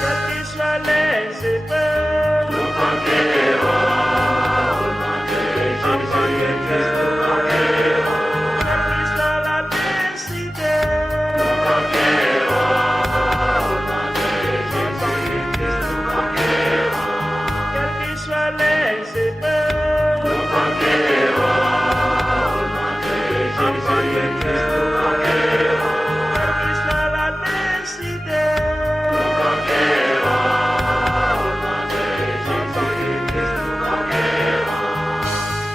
Quels que soient les épreuves, enfants de Jésus, quelle que soit l'adversité, quelles que soient les épreuves, enfants de Jésus, quelle que soit l'adversité,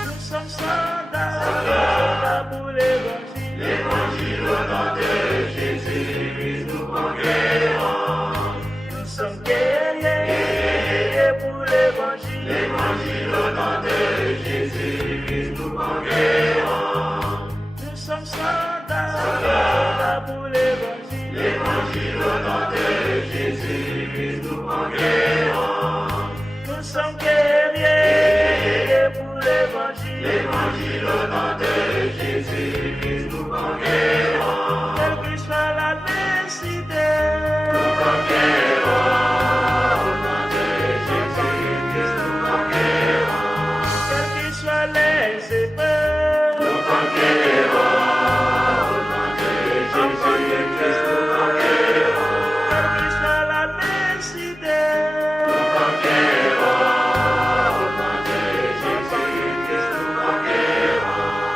nous sommes soldats pour l'évangile. L'évangile au nom de Jésus-Christ nous conquérons. Nous sommes guerriers pour l'évangile. L'évangile au nom de Jésus-Christ nous conquérons. Nous sommes soldats pour l'évangile. L'évangile au nom de Jésus-Christ nous conquérons. Nous sommes guerriers pour l'évangile. L'évangile au nom de Jésus-Christ nous conquérons. Quelle que soit l'adversité, nous conquérons. Au nom de Jésus-Christ nous conquérons. Quelles que soient les épreuves, nous conquérons. Au nom de Jésus-Christ nous conquérons. Quelle que soit l'adversité, nous conquérons. Au nom de Jésus-Christ nous conquérons.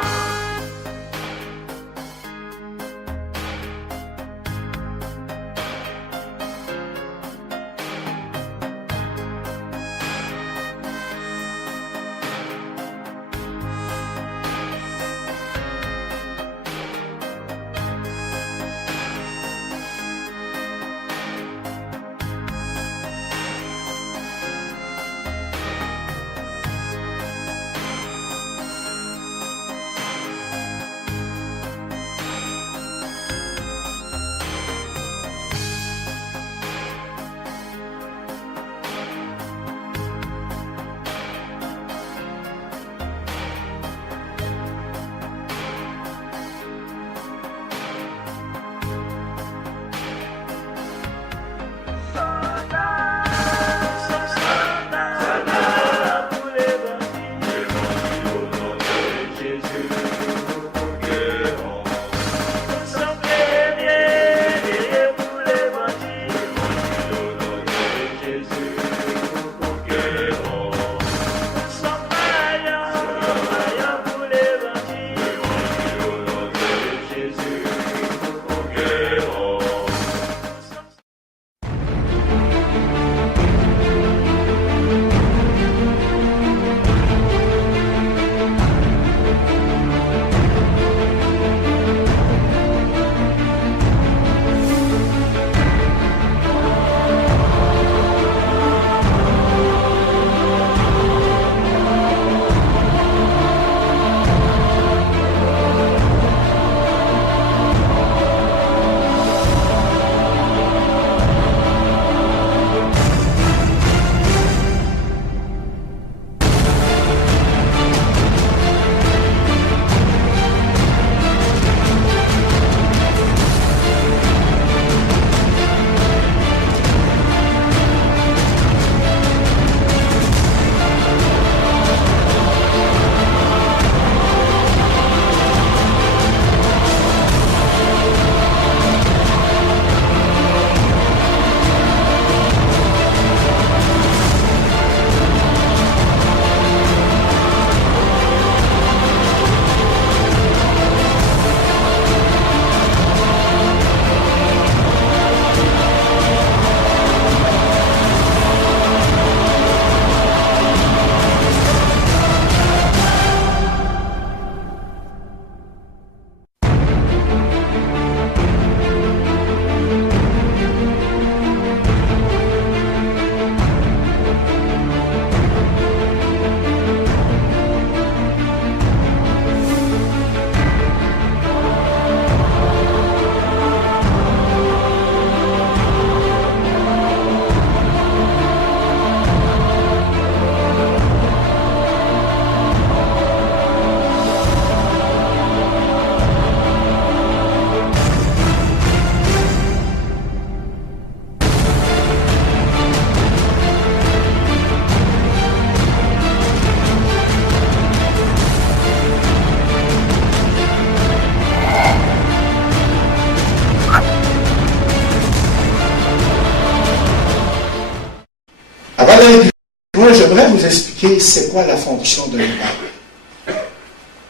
expliquer c'est quoi la fonction d'un évêque.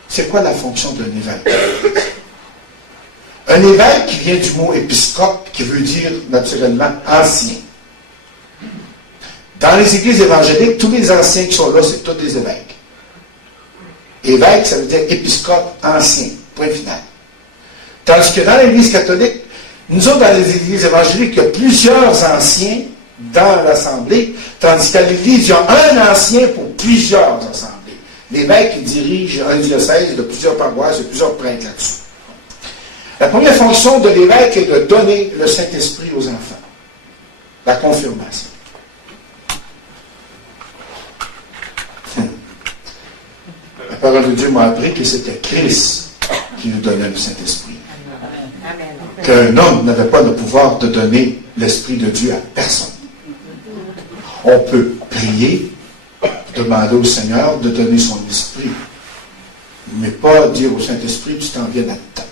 C'est quoi la fonction d'un évêque? Un évêque qui vient du mot épiscope, qui veut dire naturellement ancien. Dans les églises évangéliques, tous les anciens qui sont là, c'est tous des évêques. Évêque, ça veut dire épiscope ancien. Point final. Tandis que dans l'Église catholique, nous autres, dans les églises évangéliques, il y a plusieurs anciens dans l'Assemblée, tandis qu'à l'Église, il y a un ancien pour plusieurs assemblées. L'évêque, il dirige un diocèse de plusieurs paroisses et plusieurs prêtres là-dessus. La première fonction de l'évêque est de donner le Saint-Esprit aux enfants. La confirmation. La parole de Dieu m'a appris que c'était Christ qui nous donnait le Saint-Esprit. Qu'un homme n'avait pas le pouvoir de donner l'Esprit de Dieu à personne. On peut prier, demander au Seigneur de donner son esprit, mais pas dire au Saint-Esprit, tu t'en viens là-dedans.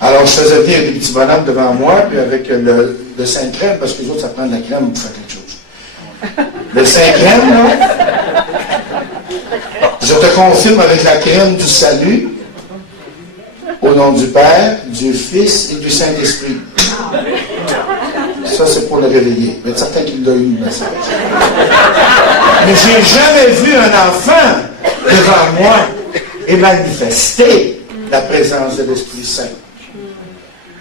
Alors, je faisais venir des petits bonhommes devant moi, puis avec le Saint-Crème, parce que les autres, ça prend de la crème pour faire quelque chose. Le Saint-Crème, là, je te confirme avec la crème du salut, au nom du Père, du Fils et du Saint-Esprit. Ça, c'est pour le réveiller. Mais certains qu'il l'a eu une message. Mais j'ai jamais vu un enfant devant moi et manifester la présence de l'Esprit Saint.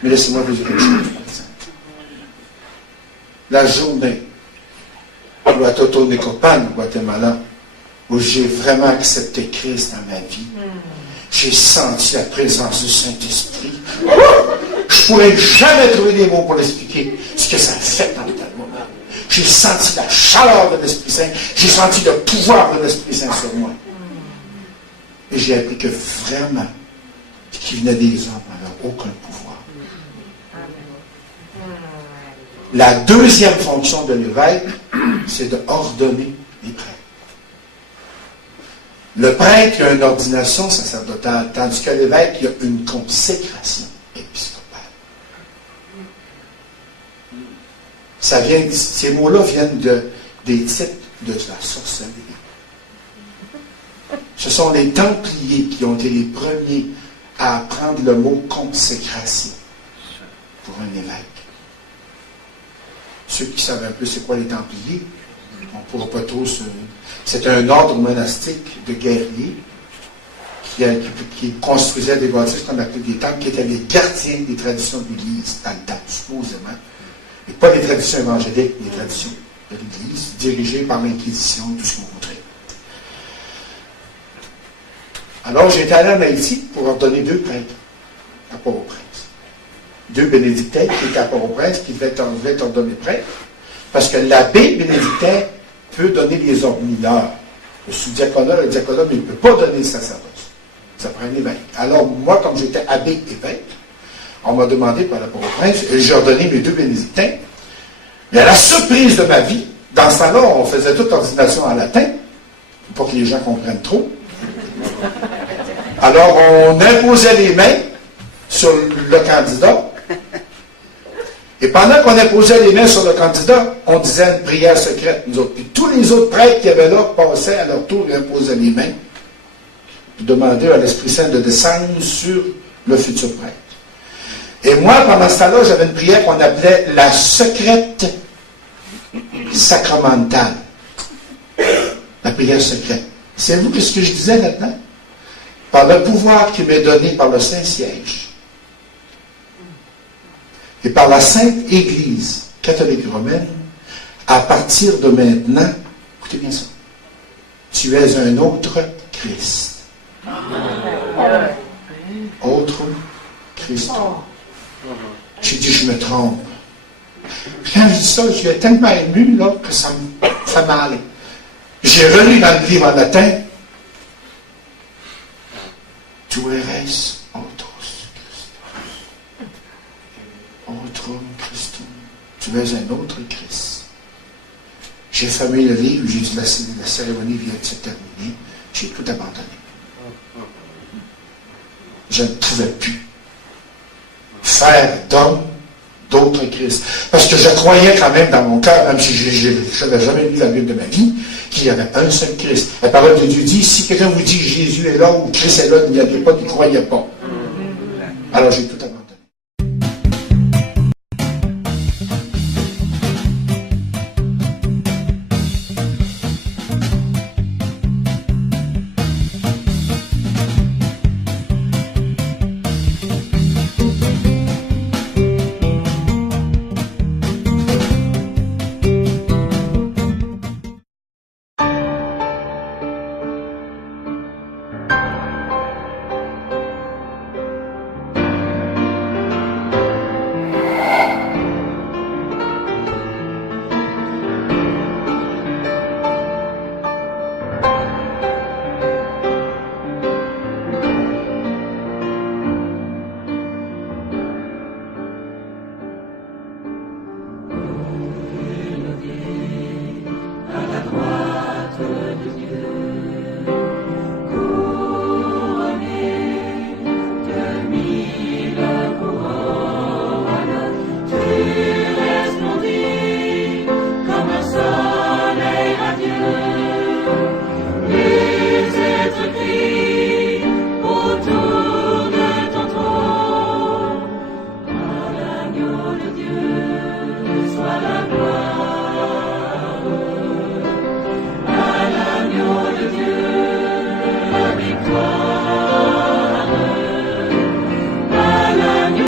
Mais laissez-moi vous dire une chose. La journée où à Totonicopán, au Guatemala, où j'ai vraiment accepté Christ dans ma vie, j'ai senti la présence du Saint-Esprit. Je ne pourrais jamais trouver des mots pour l'expliquer ce que ça fait dans le moment. J'ai senti la chaleur de l'Esprit Saint. J'ai senti le pouvoir de l'Esprit Saint sur moi. Et j'ai appris que vraiment, ce qui venait des hommes n'avait aucun pouvoir. La deuxième fonction de l'évêque, c'est de ordonner les prêtres. Le prêtre, il a une ordination sacerdotale, tandis que l'évêque, il a une consécration épiscopale. Ces mots-là viennent des titres de la sorcellerie. Ce sont les Templiers qui ont été les premiers à apprendre le mot consécration pour un évêque. Ceux qui savent un peu c'est quoi les Templiers, on ne pourra pas tous... C'est un ordre monastique de guerriers qui construisait des bâtisses qu'on appelait des temples, qui étaient les gardiens des traditions de l'Église dans le temps, supposément. Et pas les traditions évangéliques, les traditions de l'Église, dirigées par l'Inquisition, tout ce que vous voudrez. Alors, j'ai été allé en Haïti pour ordonner 2 prêtres à Port-au-Prince. 2 bénédictins qui étaient à Port-au-Prince, qui devaient ordonner prêtres, parce que l'abbé bénédictin peut donner les ordres mineurs. Le sous-diaconat, le diaconat, mais il ne peut pas donner le sacerdoce. Ça prend un évêque. Alors, moi, comme j'étais abbé évêque, on m'a demandé par rapport au prince, et j'ai ordonné mes 2 bénédictins. Mais à la surprise de ma vie, dans ce temps-là, on faisait toute l'ordination en latin, pour pas que les gens comprennent trop. Alors, on imposait les mains sur le candidat. Et pendant qu'on imposait les mains sur le candidat, on disait une prière secrète, nous autres. Puis tous les autres prêtres qui avaient là passaient à leur tour et imposaient les mains, puis demandaient à l'Esprit Saint de descendre sur le futur prêtre. Et moi, pendant ce temps-là, j'avais une prière qu'on appelait la secrète sacramentale. La prière secrète. Savez-vous ce que je disais là-dedans? Par le pouvoir qui m'est donné par le Saint-Siège, et par la Sainte Église catholique romaine, à partir de maintenant, écoutez bien ça, tu es un autre Christ. Autre Christ. J'ai dit, je me trompe. Quand je dis ça, je l'ai tellement ému là, que ça m'a allé. J'ai relu dans le livre en latin, tu eres autre Christum. Tu es un autre Christ. J'ai fermé le livre, j'ai dit la cérémonie vient de se terminer, j'ai tout abandonné. Je ne pouvais plus faire d'homme d'autres Christ. Parce que je croyais quand même dans mon cœur, même si je n'avais jamais lu la Bible de ma vie, qu'il y avait un seul Christ. La parole de Dieu dit, si quelqu'un vous dit Jésus est là ou Christ est là, n'y allez pas, n'y croyez pas. Alors j'ai tout